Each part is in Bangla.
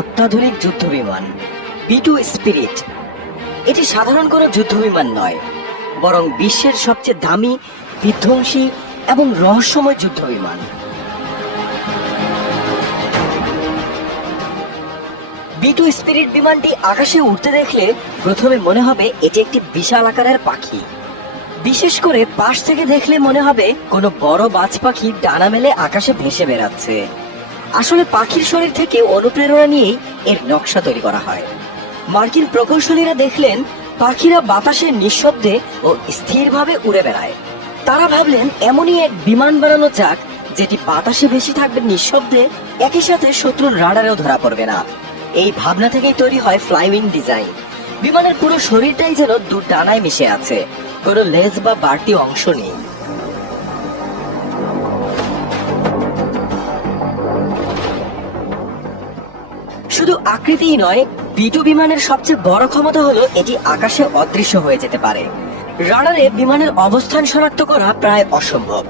অত্যাধুনিক যুদ্ধ বিমান বি-2 স্পিরিট। এটি সাধারণ কোনো যুদ্ধ বিমান নয়, বরং বিশ্বের সবচেয়ে দামি, বিধ্বংসী এবং রহস্যময় যুদ্ধ বিমান। বি-2 স্পিরিট বিমানটি আকাশে উড়তে দেখলে প্রথমে মনে হবে এটি একটি বিশাল আকারের পাখি। বিশেষ করে পাশ থেকে দেখলে মনে হবে কোনো বড় বাজ পাখি ডানা মেলে আকাশে ভেসে বেড়াচ্ছে। আসলে পাখির শরীর থেকে অনুপ্রেরণা নিয়েই এর নকশা তৈরি করা হয়। মার্কিন প্রকৌশলীরা দেখলেন পাখিরা বাতাসে নিঃশব্দে ও স্থিরভাবে উড়ে বেড়ায়। তারা ভাবলেন এমনই এক বিমান বানানো যাক যেটি বাতাসে ভেসে থাকবে নিঃশব্দে, একই সাথে শত্রুর রাডারেও ধরা পড়বে না। এই ভাবনা থেকেই তৈরি হয় ফ্লাইউইং ডিজাইন। বিমানের পুরো শরীরটাই যেন দু ডানায় মিশে আছে, কোনো লেজ বা বাড়তি অংশ নেই। শুধু আকৃতিই নয়, বি-2 বিমানের সবচেয়ে বড় ক্ষমতা হলো এটি আকাশে অদৃশ্য হয়ে যেতে পারে। রাডারে বিমানের অবস্থান শনাক্ত করা প্রায় অসম্ভব।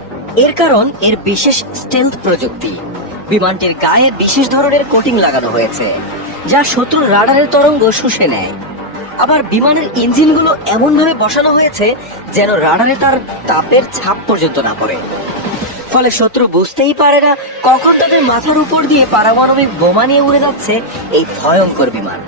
এর কারণ এর বিশেষ স্টেলথ প্রযুক্তি। বিমানটির গায়ে বিশেষ ধরনের কোটিং লাগানো হয়েছে, যা শত্রুর রাডারের তরঙ্গ শুষে নেয়। আবার বিমানের ইঞ্জিনগুলো এমনভাবে বসানো হয়েছে যেন রাডারে তার তাপের ছাপ পর্যন্ত না পড়ে। ফলে শত্রু বুঝতেই পারে না কখন তাদের মাথার উপর দিয়ে পারমাণবিক বোমা নিয়ে উড়ে যাচ্ছে এই ভয়ঙ্কর বিমান।